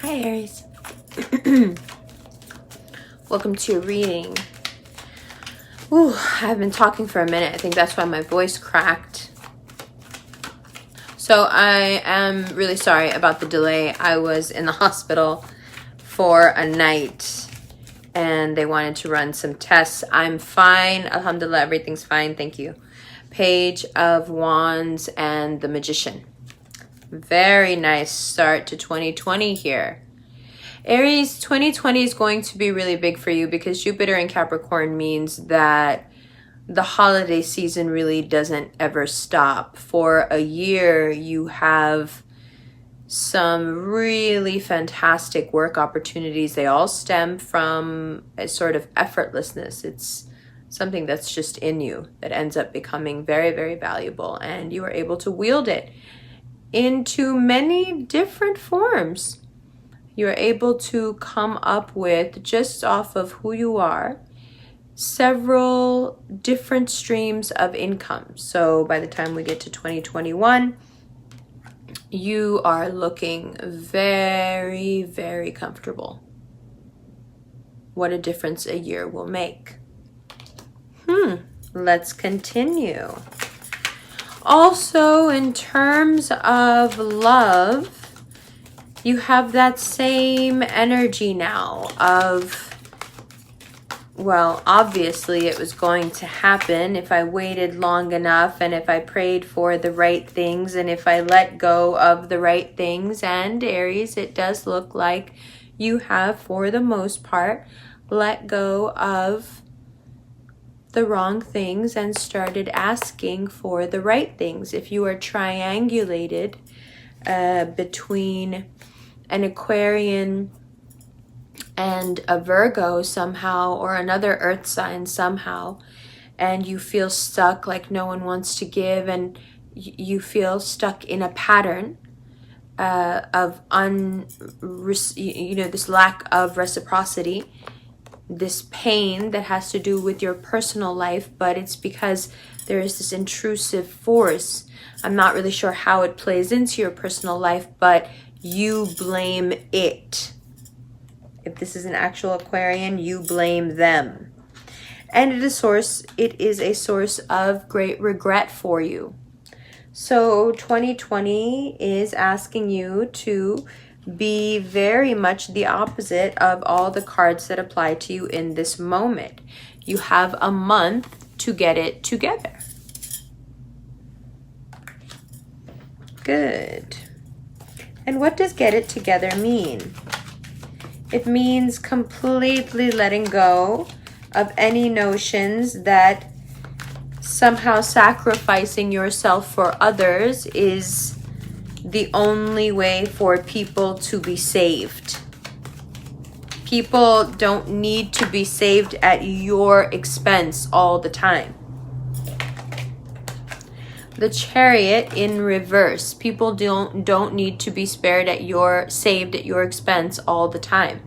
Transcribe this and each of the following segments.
Hi, Aries. Welcome to your reading. Ooh, I've been talking for a minute. I think that's why my voice cracked. So I am really sorry about the delay. I was in the hospital for a night and they wanted to run some tests. I'm fine. Alhamdulillah, everything's fine. Thank you. Page of Wands and the Magician. Very nice start to 2020 here. Aries, 2020 is going to be really big for you because Jupiter in Capricorn means that the holiday season really doesn't ever stop. For a year, you have some really fantastic work opportunities. They all stem from a sort of effortlessness. It's something that's just in you that ends up becoming very, very valuable, and you are able to wield it into many different forms. You are able to come up with, just off of who you are, several different streams of income. So by the time we get to 2021, you are looking very, very comfortable. What a difference a year will make. Let's continue. Also, in terms of love, you have that same energy now of, well, obviously it was going to happen if I waited long enough and if I prayed for the right things and if I let go of the right things. And Aries, it does look like you have, for the most part, let go of the wrong things and started asking for the right things. If you are triangulated between an Aquarian and a Virgo somehow, or another earth sign somehow, and you feel stuck, like no one wants to give, and you feel stuck in a pattern of this lack of reciprocity, this pain that has to do with your personal life, but it's because there is this intrusive force. I'm not really sure how it plays into your personal life, but you blame it. If this is an actual Aquarian, you blame them. And it is a source of great regret for you. So 2020 is asking you to be very much the opposite of all the cards that apply to you in this moment. You have a month to get it together. Good. And what does get it together mean? It means completely letting go of any notions that somehow sacrificing yourself for others is the only way for people to be saved. People don't need to be saved at your expense all the time. The Chariot in reverse. People don't need to be saved at your expense all the time.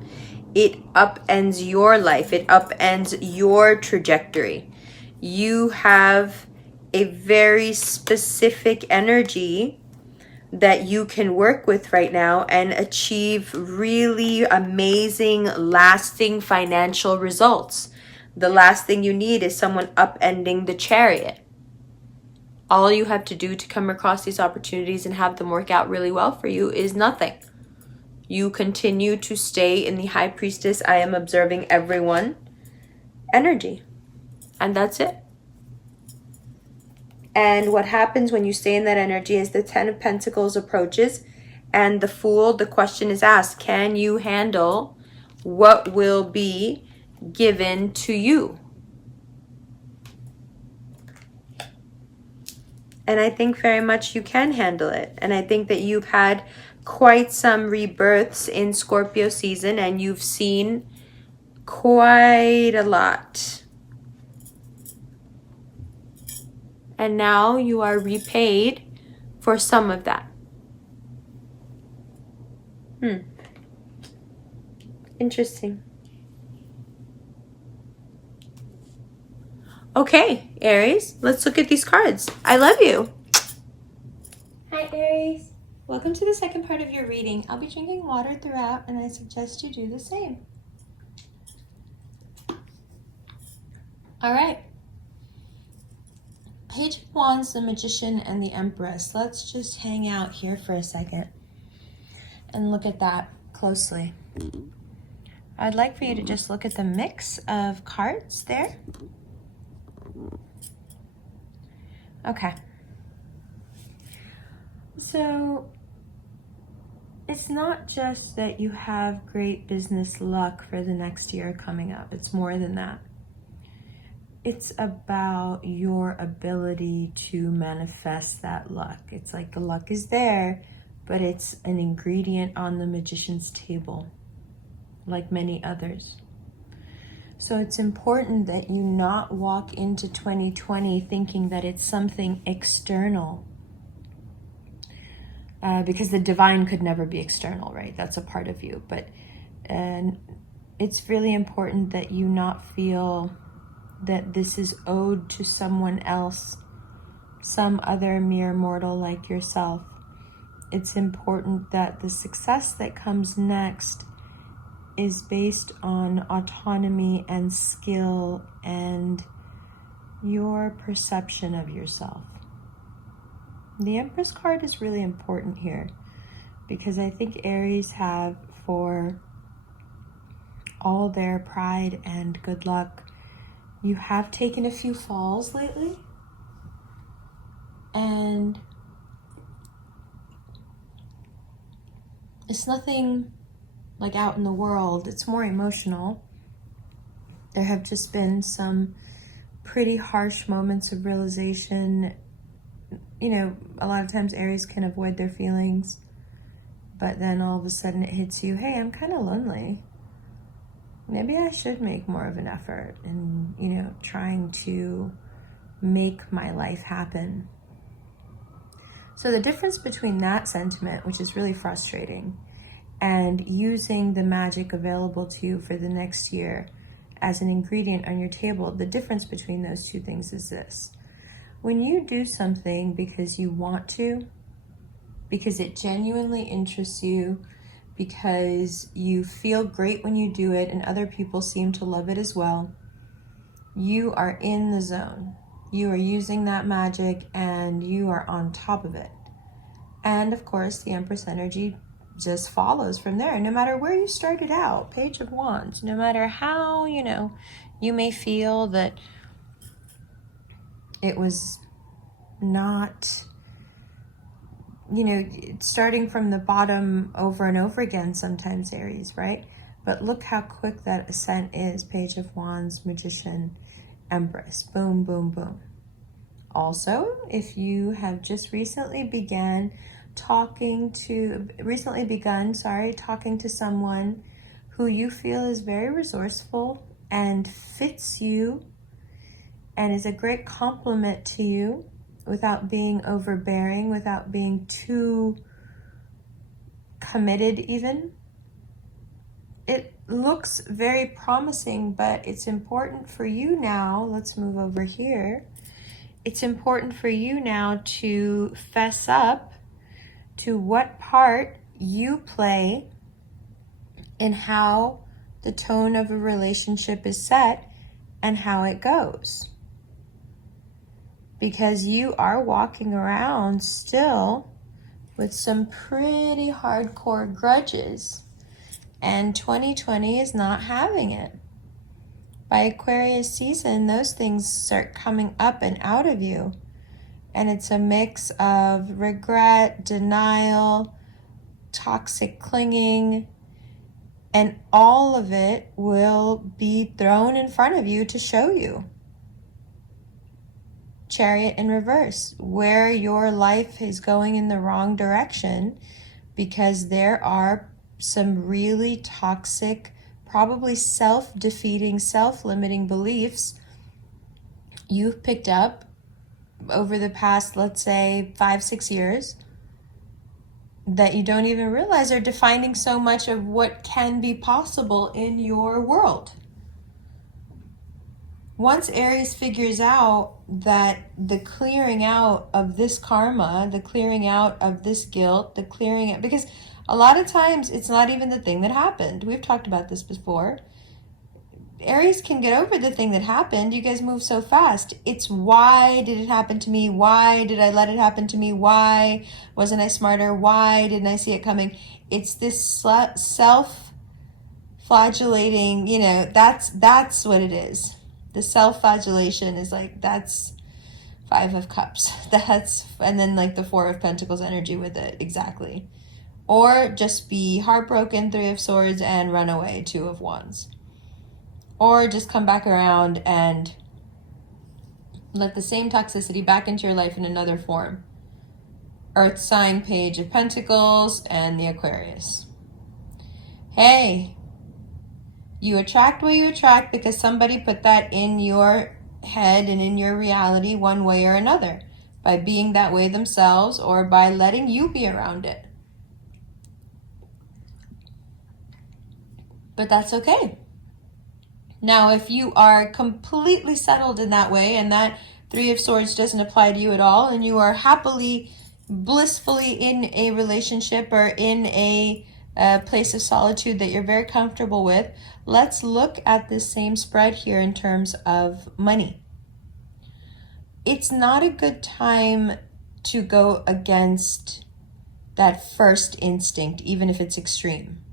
It upends your life. It upends your trajectory. You have a very specific energy that you can work with right now and achieve really amazing, lasting financial results. The last thing you need is someone upending the Chariot. All you have to do to come across these opportunities and have them work out really well for you is nothing. You continue to stay in the High Priestess, I am observing everyone energy. And that's it. And what happens when you stay in that energy is the Ten of Pentacles approaches and the Fool, the question is asked, can you handle what will be given to you? And I think very much you can handle it. And I think that you've had quite some rebirths in Scorpio season and you've seen quite a lot. And now you are repaid for some of that. Interesting. Okay, Aries, let's look at these cards. I love you. Hi, Aries. Welcome to the second part of your reading. I'll be drinking water throughout, and I suggest you do the same. All right. Page of Wands, the Magician, and the Empress. Let's just hang out here for a second and look at that closely. I'd like for you to just look at the mix of cards there. Okay. So it's not just that you have great business luck for the next year coming up. It's more than that. It's about your ability to manifest that luck. It's like the luck is there, but it's an ingredient on the magician's table, like many others. So it's important that you not walk into 2020 thinking that it's something external. Because the divine could never be external, right? That's a part of you. But it's really important that you not feel that this is owed to someone else, some other mere mortal like yourself. It's important that the success that comes next is based on autonomy and skill and your perception of yourself. The Empress card is really important here because I think Aries have, for all their pride and good luck, you have taken a few falls lately, and it's nothing like out in the world. It's more emotional. There have just been some pretty harsh moments of realization. You know, a lot of times Aries can avoid their feelings, but then all of a sudden it hits you, hey, I'm kind of lonely. Maybe I should make more of an effort in, you know, trying to make my life happen. So the difference between that sentiment, which is really frustrating, and using the magic available to you for the next year as an ingredient on your table, the difference between those two things is this. When you do something because you want to, because it genuinely interests you, because you feel great when you do it and other people seem to love it as well, you are in the zone. You are using that magic and you are on top of it. And of course, the Empress energy just follows from there. No matter where you started out, Page of Wands, no matter how, you know, you may feel that it was not, you know, starting from the bottom over and over again sometimes, Aries, right? But look how quick that ascent is. Page of Wands, Magician, Empress. Boom, boom, boom. Also, if you have just recently begun talking to someone who you feel is very resourceful and fits you and is a great compliment to you without being overbearing, without being too committed even. It looks very promising, but it's important for you now. Let's move over here. It's important for you now to fess up to what part you play in how the tone of a relationship is set and how it goes. Because you are walking around still with some pretty hardcore grudges, and 2020 is not having it. By Aquarius season, those things start coming up and out of you, and it's a mix of regret, denial, toxic clinging, and all of it will be thrown in front of you to show you. Chariot in reverse, where your life is going in the wrong direction because there are some really toxic, probably self-defeating, self-limiting beliefs you've picked up over the past, let's say, 5-6 years that you don't even realize are defining so much of what can be possible in your world. once Aries figures out that the clearing out of this karma, the clearing out of this guilt, the clearing out, because a lot of times it's not even the thing that happened. We've talked about this before. Aries can get over the thing that happened. You guys move so fast. It's why did it happen to me? Why did I let it happen to me? Why wasn't I smarter? Why didn't I see it coming? It's this self-flagellating, that's what it is. The self-flagellation is like, that's Five of Cups. And then like the Four of Pentacles energy with it, exactly. Or just be heartbroken, Three of Swords, and run away, Two of Wands. Or just come back around and let the same toxicity back into your life in another form. Earth sign, Page of Pentacles, and the Aquarius. Hey, you attract what you attract because somebody put that in your head and in your reality one way or another, by being that way themselves or by letting you be around it. But that's okay. Now, if you are completely settled in that way and that Three of Swords doesn't apply to you at all, and you are happily, blissfully in a relationship or in a place of solitude that you're very comfortable with, let's look at this same spread here in terms of money. It's not a good time to go against that first instinct, even if it's extreme.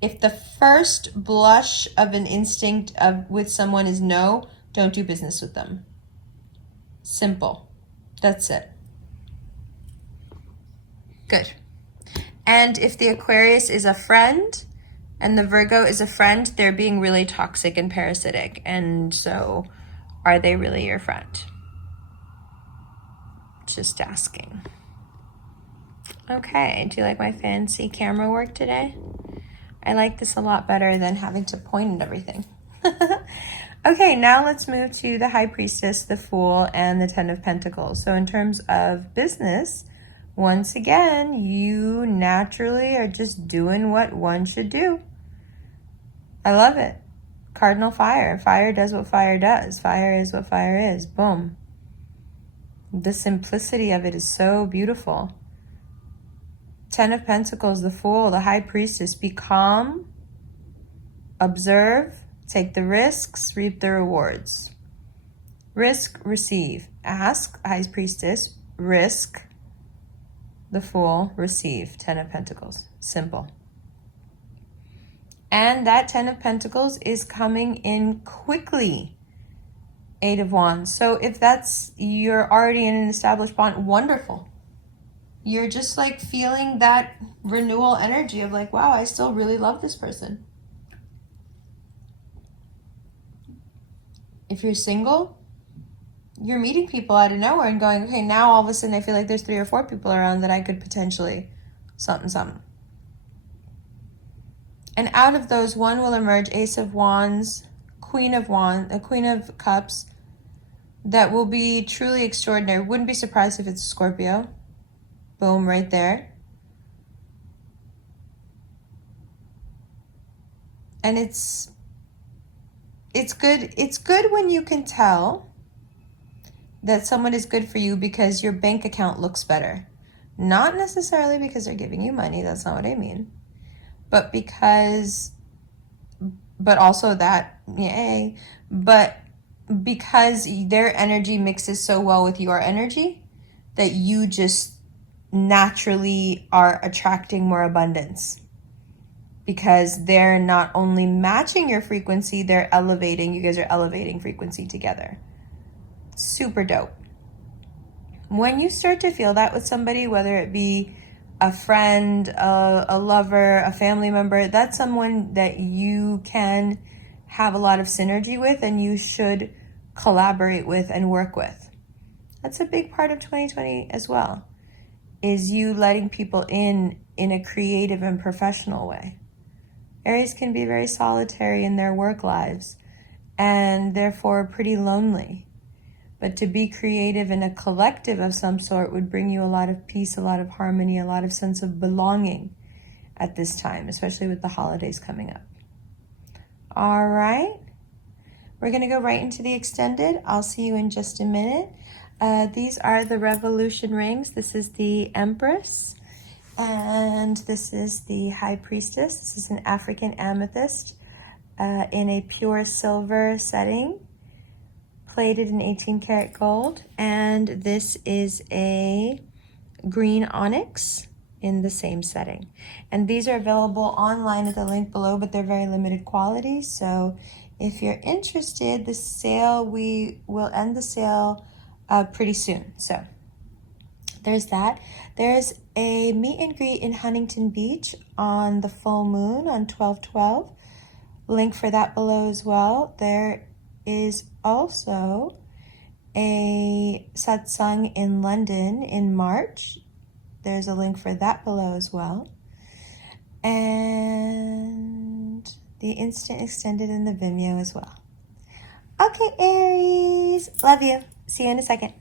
If the first blush of an instinct with someone is no, don't do business with them. Simple. That's it. Good. And if the Aquarius is a friend and the Virgo is a friend, they're being really toxic and parasitic. And so, are they really your friend? Just asking. Okay, do you like my fancy camera work today? I like this a lot better than having to point at everything. Okay, now let's move to the High Priestess, the Fool, and the Ten of Pentacles. So in terms of business, once again, you naturally are just doing what one should do. I love it. Cardinal fire. Fire does what fire does. Fire is what fire is. Boom. The simplicity of it is so beautiful. Ten of Pentacles, the Fool, the High Priestess. Be calm, observe, take the risks, reap the rewards. Risk, receive. Ask, High Priestess. Risk, the Fool, receive. Ten of Pentacles. Simple. And that Ten of Pentacles is coming in quickly. Eight of Wands. So if you're already in an established bond, wonderful. You're just like feeling that renewal energy of like, wow, I still really love this person. If you're single, you're meeting people out of nowhere and going, okay, now all of a sudden I feel like there's 3 or 4 people around that I could potentially something. And out of those, one will emerge, Ace of Wands, Queen of Cups, that will be truly extraordinary. Wouldn't be surprised if it's a Scorpio. Boom, right there. And it's good. It's good when you can tell that someone is good for you because your bank account looks better. Not necessarily because they're giving you money. That's not what I mean. But also that, yay. But because their energy mixes so well with your energy that you just naturally are attracting more abundance, because they're not only matching your frequency, they're elevating. You guys are elevating frequency together. Super dope. When you start to feel that with somebody, whether it be a friend, a lover, a family member, that's someone that you can have a lot of synergy with and you should collaborate with and work with. That's a big part of 2020 as well, is you letting people in a creative and professional way. Aries can be very solitary in their work lives and therefore pretty lonely. But to be creative in a collective of some sort would bring you a lot of peace, a lot of harmony, a lot of sense of belonging at this time, especially with the holidays coming up. All right. We're going to go right into the extended. I'll see you in just a minute. These are the Revolution rings. This is the Empress, and this is the High Priestess. This is an African amethyst in a pure silver setting, plated in 18 karat gold. And this is a green onyx in the same setting. And these are available online at the link below, but they're very limited quality. So if you're interested, the sale, we will end the sale pretty soon. So there's that. There's a meet and greet in Huntington Beach on the full moon on 12/12. Link for that below as well. There is also a satsang in London in March. There's a link for that below as well. And the instant extended in the Vimeo as well. Okay, Aries. Love you. See you in a second.